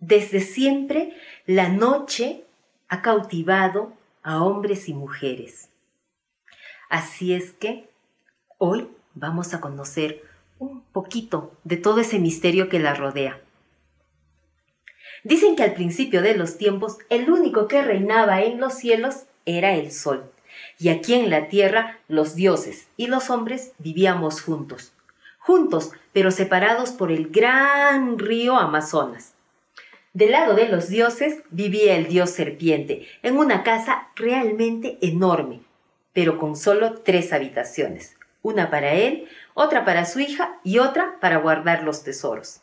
Desde siempre, la noche ha cautivado a hombres y mujeres. Así es que hoy vamos a conocer un poquito de todo ese misterio que la rodea. Dicen que al principio de los tiempos, el único que reinaba en los cielos era el sol. Y aquí en la tierra, los dioses y los hombres vivíamos juntos. Juntos, pero separados por el gran río Amazonas. Del lado de los dioses vivía el dios serpiente, en una casa realmente enorme, pero con solo 3 habitaciones. Una para él, otra para su hija y otra para guardar los tesoros.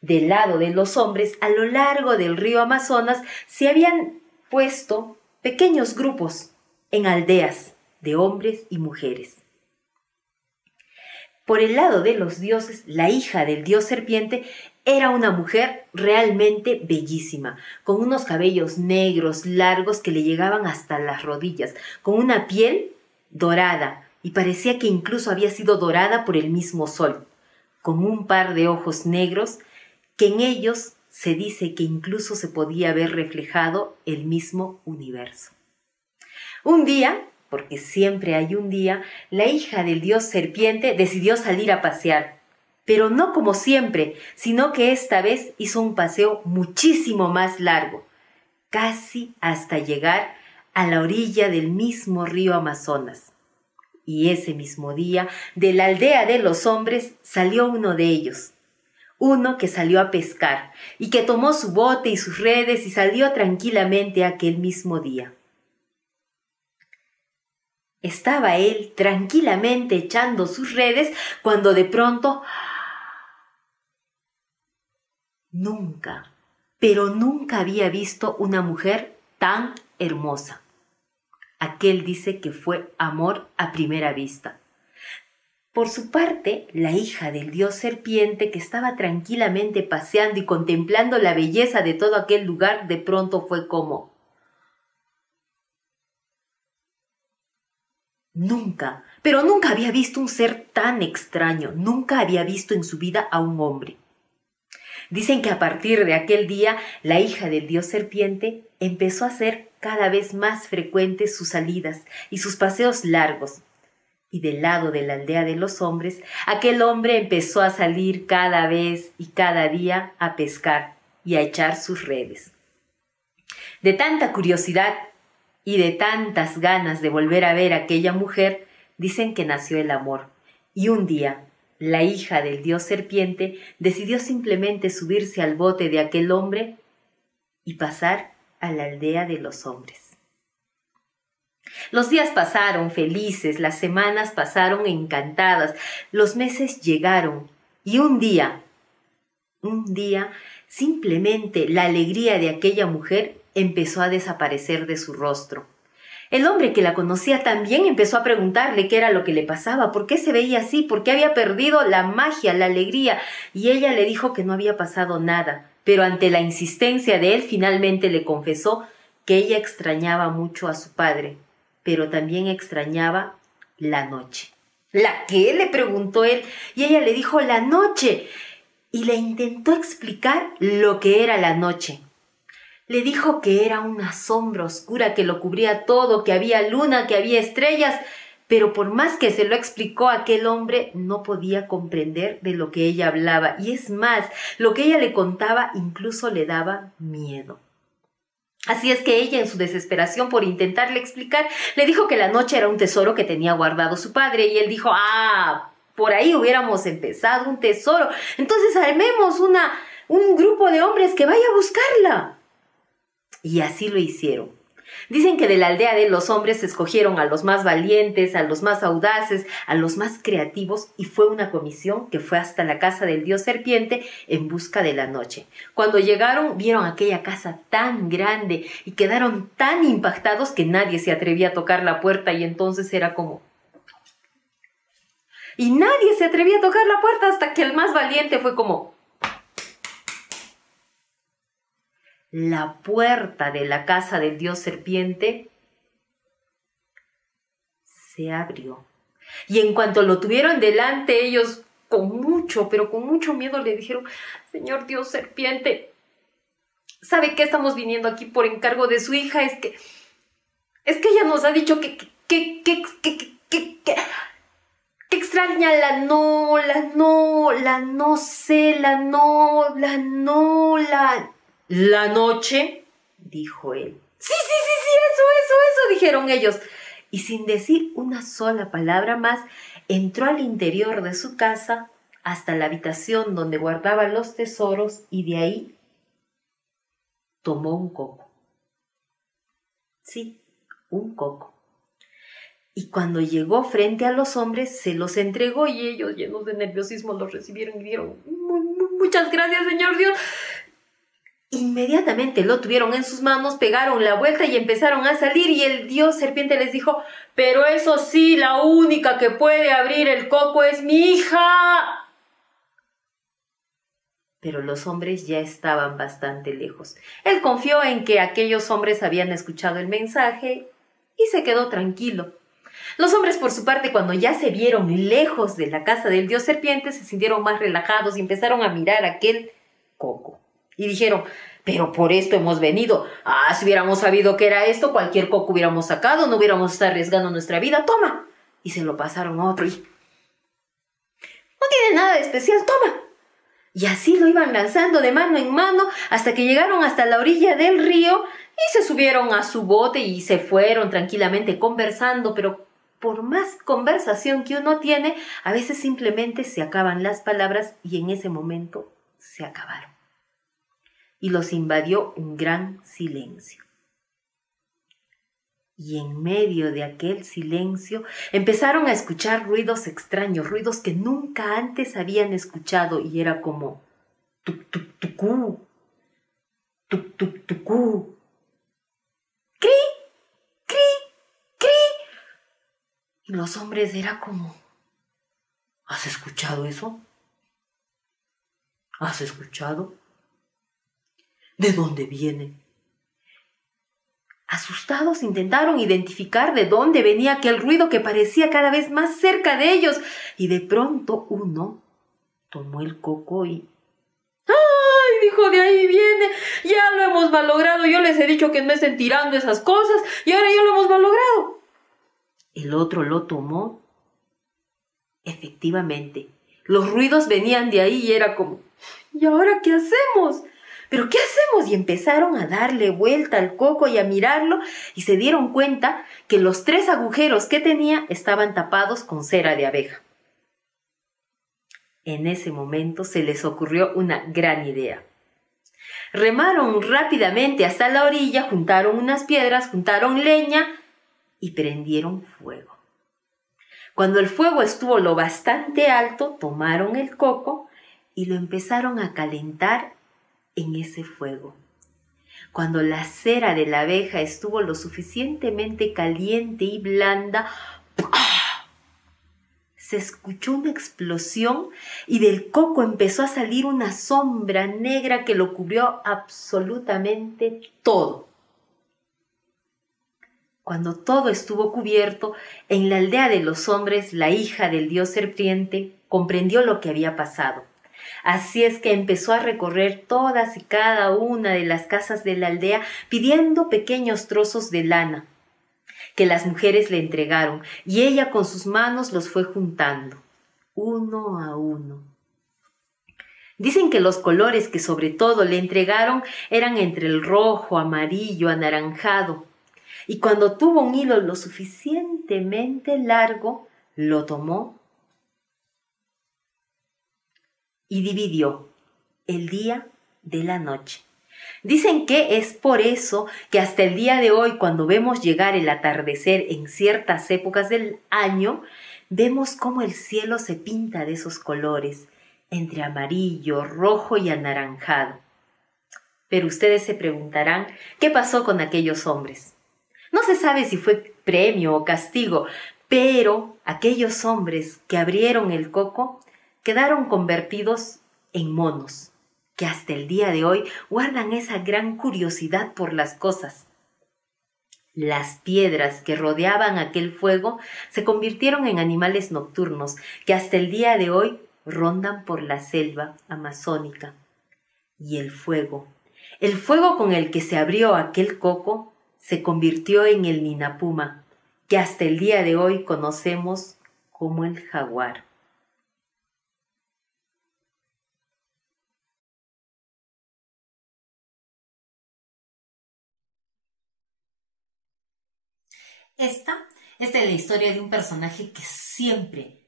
Del lado de los hombres, a lo largo del río Amazonas, se habían puesto pequeños grupos en aldeas de hombres y mujeres. Por el lado de los dioses, la hija del dios serpiente era una mujer realmente bellísima, con unos cabellos negros largos que le llegaban hasta las rodillas, con una piel dorada y parecía que incluso había sido dorada por el mismo sol, con un par de ojos negros que en ellos se dice que incluso se podía ver reflejado el mismo universo. Un día, porque siempre hay un día, la hija del dios serpiente decidió salir a pasear, pero no como siempre, sino que esta vez hizo un paseo muchísimo más largo, casi hasta llegar a la orilla del mismo río Amazonas. Y ese mismo día, de la aldea de los hombres, salió uno de ellos, uno que salió a pescar y que tomó su bote y sus redes y salió tranquilamente aquel mismo día. Estaba él tranquilamente echando sus redes cuando de pronto, nunca, pero nunca había visto una mujer tan hermosa. Aquel dice que fue amor a primera vista. Por su parte, la hija del dios serpiente, que estaba tranquilamente paseando y contemplando la belleza de todo aquel lugar, de pronto fue como: nunca, pero nunca había visto un ser tan extraño, nunca había visto en su vida a un hombre. Dicen que a partir de aquel día, la hija del dios serpiente empezó a hacer cada vez más frecuentes sus salidas y sus paseos largos. Y del lado de la aldea de los hombres, aquel hombre empezó a salir cada vez y cada día a pescar y a echar sus redes. De tanta curiosidad y de tantas ganas de volver a ver a aquella mujer, dicen que nació el amor. Y un día, la hija del dios serpiente decidió simplemente subirse al bote de aquel hombre y pasar a la aldea de los hombres. Los días pasaron felices, las semanas pasaron encantadas, los meses llegaron y un día, simplemente la alegría de aquella mujer empezó a desaparecer de su rostro. El hombre que la conocía también empezó a preguntarle qué era lo que le pasaba, por qué se veía así, por qué había perdido la magia, la alegría, y ella le dijo que no había pasado nada, pero ante la insistencia de él finalmente le confesó que ella extrañaba mucho a su padre, pero también extrañaba la noche. ¿La qué?, le preguntó él, y ella le dijo: la noche, y le intentó explicar lo que era la noche. Le dijo que era una sombra oscura que lo cubría todo, que había luna, que había estrellas, pero por más que se lo explicó, aquel hombre no podía comprender de lo que ella hablaba, y es más, lo que ella le contaba incluso le daba miedo. Así es que ella, en su desesperación por intentarle explicar, le dijo que la noche era un tesoro que tenía guardado su padre, y él dijo: por ahí hubiéramos empezado, un tesoro, entonces armemos un grupo de hombres que vaya a buscarla. Y así lo hicieron. Dicen que de la aldea de los hombres escogieron a los más valientes, a los más audaces, a los más creativos, y fue una comisión que fue hasta la casa del dios serpiente en busca de la noche. Cuando llegaron, vieron aquella casa tan grande y quedaron tan impactados que nadie se atrevía a tocar la puerta, y entonces era como... Y nadie se atrevía a tocar la puerta hasta que el más valiente fue como... La puerta de la casa del dios serpiente se abrió. Y en cuanto lo tuvieron delante, ellos con mucho, pero con mucho miedo le dijeron: Señor dios serpiente, ¿sabe qué? Estamos viniendo aquí por encargo de su hija. Es que ella nos ha dicho que extraña la noche, dijo él. Sí, eso, dijeron ellos. Y sin decir una sola palabra más, entró al interior de su casa hasta la habitación donde guardaba los tesoros y de ahí tomó un coco. Sí, un coco. Y cuando llegó frente a los hombres, se los entregó y ellos, llenos de nerviosismo, los recibieron y dijeron: muchas gracias, Señor Dios. Inmediatamente lo tuvieron en sus manos, pegaron la vuelta y empezaron a salir, y el dios serpiente les dijo: pero eso sí, la única que puede abrir el coco es mi hija. Pero los hombres ya estaban bastante lejos. Él confió en que aquellos hombres habían escuchado el mensaje y se quedó tranquilo. Los hombres, por su parte, cuando ya se vieron lejos de la casa del dios serpiente, se sintieron más relajados y empezaron a mirar aquel coco. Y dijeron: pero por esto hemos venido. Si hubiéramos sabido que era esto, cualquier coco hubiéramos sacado, no hubiéramos estado arriesgando nuestra vida. ¡Toma! Y se lo pasaron a otro y: no tiene nada de especial, toma. Y así lo iban lanzando de mano en mano hasta que llegaron hasta la orilla del río y se subieron a su bote y se fueron tranquilamente conversando, pero por más conversación que uno tiene, a veces simplemente se acaban las palabras y en ese momento se acabaron. Y los invadió un gran silencio. Y en medio de aquel silencio empezaron a escuchar ruidos extraños, ruidos que nunca antes habían escuchado, y era como tuc tuc tucú, tuc tuc tucú, cri, cri, cri. Y los hombres era como: ¿has escuchado eso? ¿Has escuchado? ¿De dónde viene? Asustados intentaron identificar de dónde venía aquel ruido que parecía cada vez más cerca de ellos, y de pronto uno tomó el coco y... ¡ay! Dijo: de ahí viene, ya lo hemos malogrado, yo les he dicho que no estén tirando esas cosas y ahora ya lo hemos malogrado. El otro lo tomó. Efectivamente, los ruidos venían de ahí y era como: ¿y ahora qué hacemos? ¿Pero qué hacemos? Y empezaron a darle vuelta al coco y a mirarlo, y se dieron cuenta que los 3 agujeros que tenía estaban tapados con cera de abeja. En ese momento se les ocurrió una gran idea. Remaron rápidamente hasta la orilla, juntaron unas piedras, juntaron leña y prendieron fuego. Cuando el fuego estuvo lo bastante alto, tomaron el coco y lo empezaron a calentar en ese fuego. Cuando la cera de la abeja estuvo lo suficientemente caliente y blanda, se escuchó una explosión y del coco empezó a salir una sombra negra que lo cubrió absolutamente todo. Cuando todo estuvo cubierto, en la aldea de los hombres, la hija del dios serpiente comprendió lo que había pasado. Así es que empezó a recorrer todas y cada una de las casas de la aldea pidiendo pequeños trozos de lana que las mujeres le entregaron, y ella con sus manos los fue juntando, uno a uno. Dicen que los colores que sobre todo le entregaron eran entre el rojo, amarillo, anaranjado, y cuando tuvo un hilo lo suficientemente largo, lo tomó y dividió el día de la noche. Dicen que es por eso que hasta el día de hoy, cuando vemos llegar el atardecer en ciertas épocas del año, vemos cómo el cielo se pinta de esos colores, entre amarillo, rojo y anaranjado. Pero ustedes se preguntarán, ¿qué pasó con aquellos hombres? No se sabe si fue premio o castigo, pero aquellos hombres que abrieron el coco quedaron convertidos en monos, que hasta el día de hoy guardan esa gran curiosidad por las cosas. Las piedras que rodeaban aquel fuego se convirtieron en animales nocturnos que hasta el día de hoy rondan por la selva amazónica. Y el fuego, El fuego con el que se abrió aquel coco se convirtió en el ninapuma, que hasta el día de hoy conocemos como el jaguar. Esta es la historia de un personaje que siempre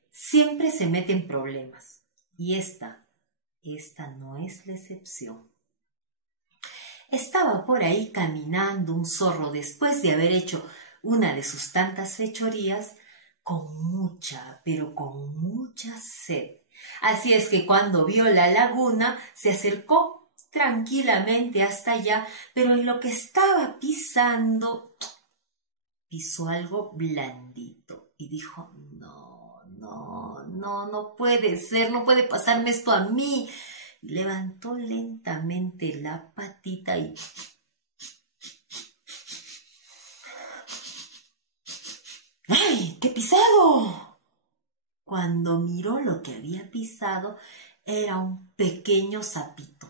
se mete en problemas. Y esta no es la excepción. Estaba por ahí caminando un zorro después de haber hecho una de sus tantas fechorías con mucha, pero con mucha sed. Así es que cuando vio la laguna se acercó tranquilamente hasta allá, pero en lo que estaba pisando, pisó algo blandito y dijo, no puede ser, no puede pasarme esto a mí. Levantó lentamente la patita y ¡ay, qué pisado! Cuando miró lo que había pisado, era un pequeño sapito.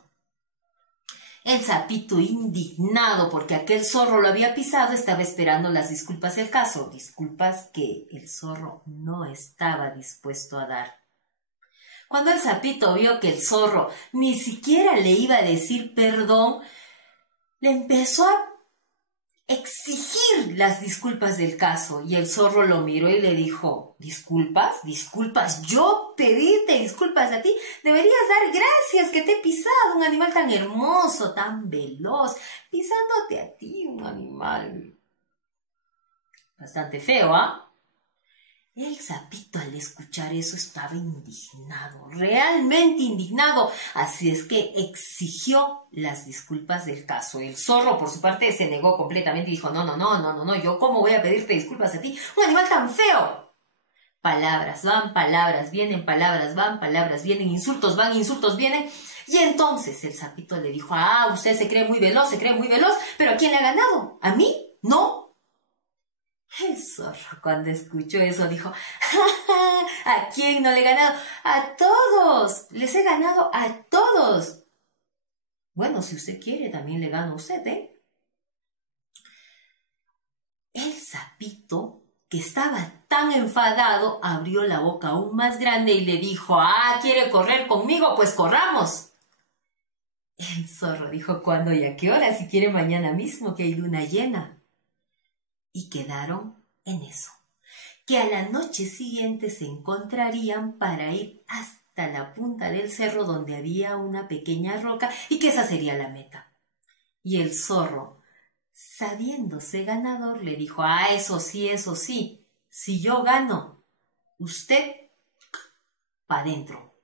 El sapito, indignado porque aquel zorro lo había pisado, estaba esperando las disculpas del caso, disculpas que el zorro no estaba dispuesto a dar. Cuando el sapito vio que el zorro ni siquiera le iba a decir perdón, le empezó a exigir las disculpas del caso, y el zorro lo miró y le dijo, ¿disculpas? ¿Disculpas? ¿Yo pedirte disculpas a ti? Deberías dar gracias que te he pisado, un animal tan hermoso, tan veloz, pisándote a ti, un animal bastante feo, ¿ah? El sapito al escuchar eso estaba indignado, realmente indignado, así es que exigió las disculpas del caso. El zorro por su parte se negó completamente y dijo, no, yo cómo voy a pedirte disculpas a ti, un animal tan feo. Palabras van, palabras vienen, palabras van, palabras vienen, insultos van, insultos vienen. Y entonces el sapito le dijo, usted se cree muy veloz, pero ¿a quién le ha ganado? ¿A mí? ¿No? El zorro cuando escuchó eso dijo, ¿a quién no le he ganado? ¡A todos! ¡Les he ganado a todos! Bueno, si usted quiere, también le gano a usted, ¿eh? El sapito, que estaba tan enfadado, abrió la boca aún más grande y le dijo, ¿quiere correr conmigo? Pues corramos. El zorro dijo, ¿cuándo y a qué hora? Si quiere mañana mismo, que hay luna llena. Y quedaron en eso, que a la noche siguiente se encontrarían para ir hasta la punta del cerro donde había una pequeña roca y que esa sería la meta. Y el zorro, sabiéndose ganador, le dijo, eso sí, si yo gano, usted pa' dentro.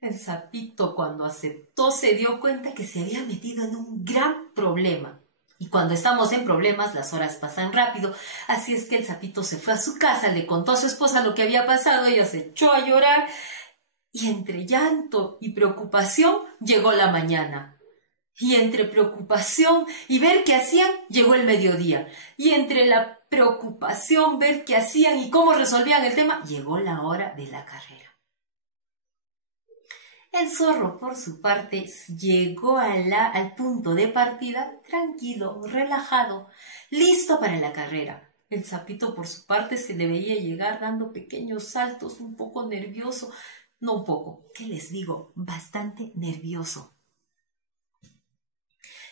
El sapito cuando aceptó se dio cuenta que se había metido en un gran problema. Y cuando estamos en problemas, las horas pasan rápido. Así es que el sapito se fue a su casa, le contó a su esposa lo que había pasado, ella se echó a llorar, y entre llanto y preocupación llegó la mañana. Y entre preocupación y ver qué hacían, llegó el mediodía. Y entre la preocupación, ver qué hacían y cómo resolvían el tema, llegó la hora de la carrera. El zorro, por su parte, llegó al punto de partida tranquilo, relajado, listo para la carrera. El sapito, por su parte, se le veía llegar dando pequeños saltos, un poco nervioso. No un poco, ¿qué les digo? Bastante nervioso.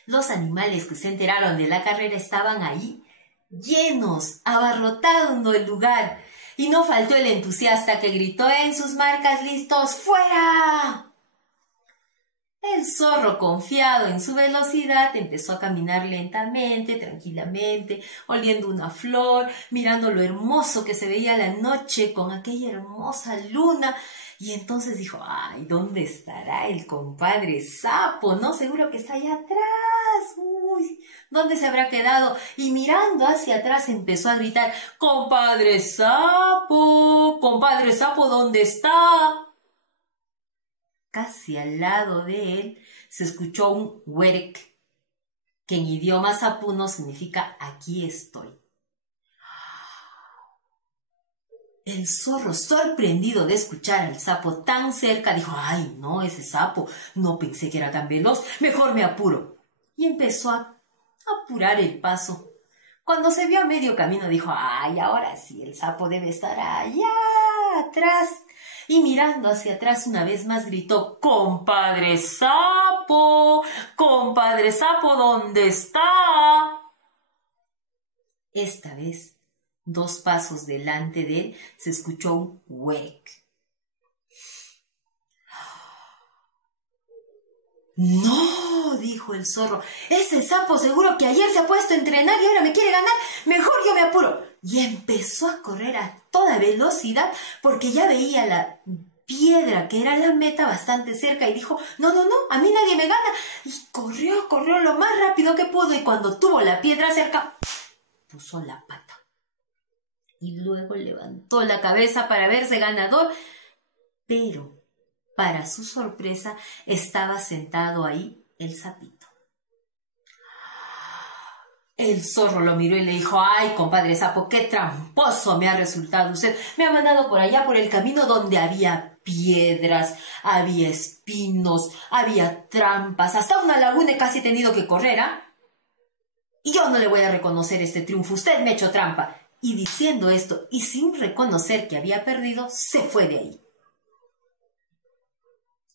Los animales que se enteraron de la carrera estaban ahí, llenos, abarrotando el lugar. Y no faltó el entusiasta que gritó en sus marcas, listos, ¡fuera! El zorro, confiado en su velocidad, empezó a caminar lentamente, tranquilamente, oliendo una flor, mirando lo hermoso que se veía la noche con aquella hermosa luna. Y entonces dijo, ¿dónde estará el compadre sapo? No, seguro que está allá atrás. Uy, ¿dónde se habrá quedado? Y mirando hacia atrás empezó a gritar, compadre sapo, ¿dónde está? Casi al lado de él se escuchó un huerec, que en idioma sapuno significa aquí estoy. El zorro, sorprendido de escuchar al sapo tan cerca, dijo: ¡ay, no, ese sapo! No pensé que era tan veloz, mejor me apuro. Y empezó a apurar el paso. Cuando se vio a medio camino, dijo: ¡ay, ahora sí, el sapo debe estar allá atrás! Y mirando hacia atrás una vez más gritó: ¡compadre sapo! ¡Compadre sapo, ¿dónde está? Esta vez, 2 pasos delante de él, se escuchó un huec. ¡No!, dijo el zorro. ¡Ese sapo seguro que ayer se ha puesto a entrenar y ahora me quiere ganar! ¡Mejor yo me apuro! Y empezó a correr a toda velocidad porque ya veía la piedra que era la meta bastante cerca y dijo: no, a mí nadie me gana. Y corrió lo más rápido que pudo y cuando tuvo la piedra cerca, puso la pata. Y luego levantó la cabeza para verse ganador, pero para su sorpresa estaba sentado ahí el sapito. El zorro lo miró y le dijo: ¡ay, compadre sapo, qué tramposo me ha resultado usted! Me ha mandado por allá por el camino donde había piedras, había espinos, había trampas, hasta una laguna casi he tenido que correr, ¿ah? Y yo no le voy a reconocer este triunfo, usted me ha hecho trampa. Y diciendo esto, y sin reconocer que había perdido, se fue de ahí.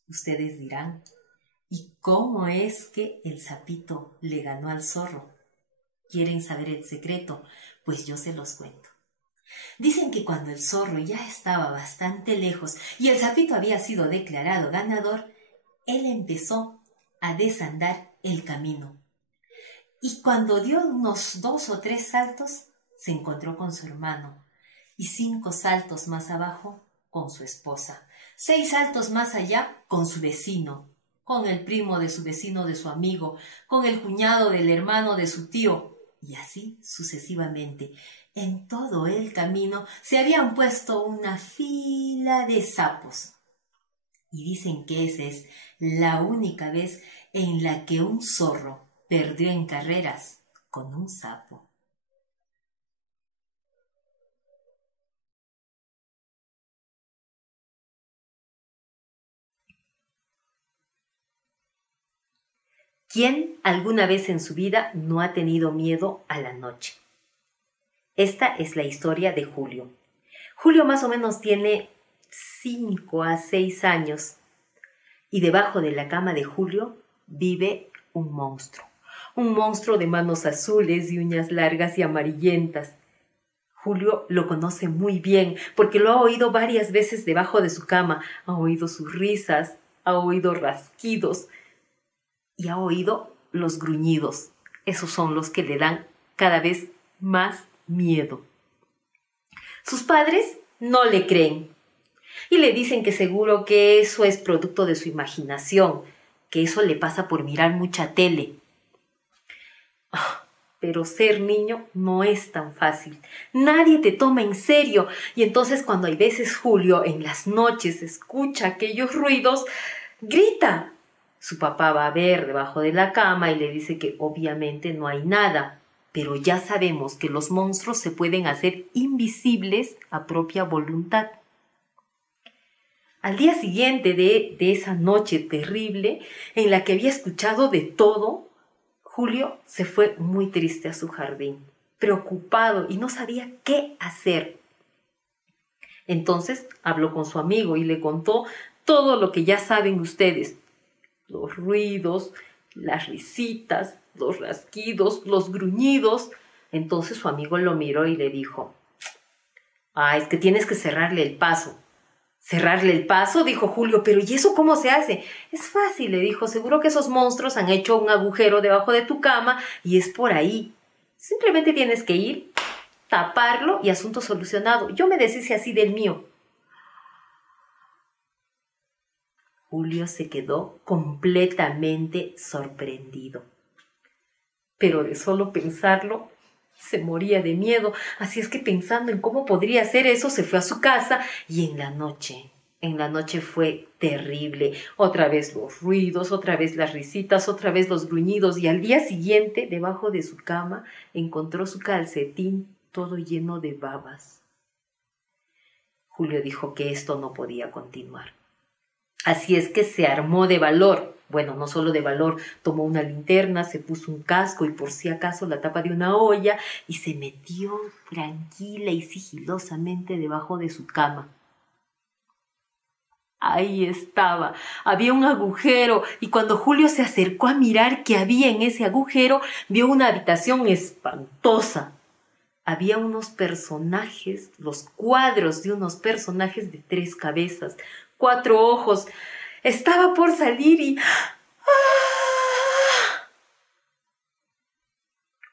Ustedes dirán: ¿y cómo es que el sapito le ganó al zorro? ¿Quieren saber el secreto? Pues yo se los cuento. Dicen que cuando el zorro ya estaba bastante lejos y el sapito había sido declarado ganador, él empezó a desandar el camino. Y cuando dio unos 2 o 3 saltos, se encontró con su hermano, y 5 saltos más abajo, con su esposa, 6 saltos más allá, con su vecino, con el primo de su vecino de su amigo, con el cuñado del hermano de su tío, y así sucesivamente. En todo el camino se habían puesto una fila de sapos. Y dicen que esa es la única vez en la que un zorro perdió en carreras con un sapo. ¿Quién alguna vez en su vida no ha tenido miedo a la noche? Esta es la historia de Julio. Julio más o menos tiene 5 a 6 años y debajo de la cama de Julio vive un monstruo de manos azules y uñas largas y amarillentas. Julio lo conoce muy bien porque lo ha oído varias veces debajo de su cama, ha oído sus risas, ha oído rasquidos y ha oído los gruñidos. Esos son los que le dan cada vez más miedo. Sus padres no le creen y le dicen que seguro que eso es producto de su imaginación, que eso le pasa por mirar mucha tele. Pero ser niño no es tan fácil. Nadie te toma en serio. Y entonces cuando hay veces Julio en las noches escucha aquellos ruidos, grita. Su papá va a ver debajo de la cama y le dice que obviamente no hay nada. Pero ya sabemos que los monstruos se pueden hacer invisibles a propia voluntad. Al día siguiente de esa noche terrible en la que había escuchado de todo, Julio se fue muy triste a su jardín, preocupado y no sabía qué hacer. Entonces habló con su amigo y le contó todo lo que ya saben ustedes: los ruidos, las risitas, los rasquidos, los gruñidos. Entonces su amigo lo miró y le dijo: es que tienes que cerrarle el paso. ¿Cerrarle el paso?, dijo Julio. ¿Pero y eso cómo se hace? Es fácil, le dijo. Seguro que esos monstruos han hecho un agujero debajo de tu cama y es por ahí. Simplemente tienes que ir, taparlo y asunto solucionado. Yo me deshice así del mío. Julio se quedó completamente sorprendido. Pero de solo pensarlo, se moría de miedo. Así es que pensando en cómo podría hacer eso, se fue a su casa y en la noche fue terrible. Otra vez los ruidos, otra vez las risitas, otra vez los gruñidos. Y al día siguiente, debajo de su cama, encontró su calcetín todo lleno de babas. Julio dijo que esto no podía continuar. Así es que se armó de valor. Bueno, no solo de valor, tomó una linterna, se puso un casco y por si acaso la tapa de una olla y se metió tranquila y sigilosamente debajo de su cama. Ahí estaba, había un agujero y cuando Julio se acercó a mirar qué había en ese agujero, vio una habitación espantosa. Había unos personajes, los cuadros de unos personajes de 3 cabezas, 4 ojos. Estaba por salir y... ¡ah!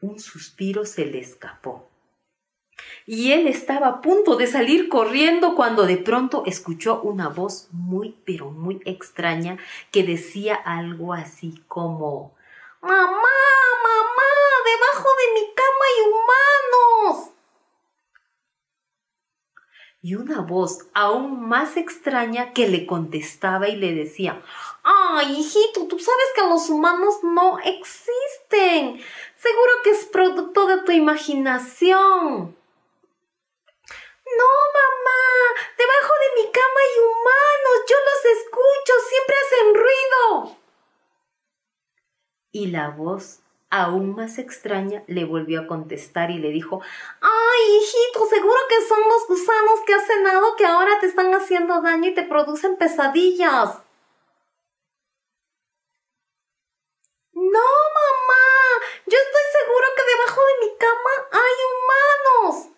Un suspiro se le escapó. Y él estaba a punto de salir corriendo cuando de pronto escuchó una voz muy, pero muy extraña que decía algo así como: ¡Mamá, mamá! ¡Debajo de mi cama hay humanos! Y una voz aún más extraña que le contestaba y le decía: ¡ay, hijito! Tú sabes que los humanos no existen. Seguro que es producto de tu imaginación. No, mamá, debajo de mi cama hay humanos, yo los escucho, siempre hacen ruido. Y la voz, aún más extraña, le volvió a contestar y le dijo: ¡ay, hijito, seguro que son los gusanos que has cenado que ahora te están haciendo daño y te producen pesadillas! No, mamá, yo estoy seguro que debajo de mi cama hay humanos.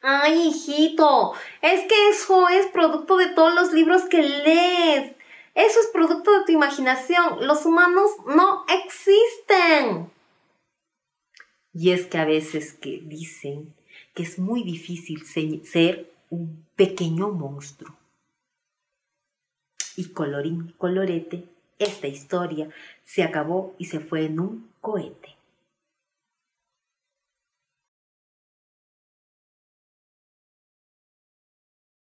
Ay, hijito, es que eso es producto de todos los libros que lees. Eso es producto de tu imaginación. Los humanos no existen. Y es que a veces que dicen que es muy difícil ser un pequeño monstruo. Y colorín colorete, esta historia se acabó y se fue en un cohete.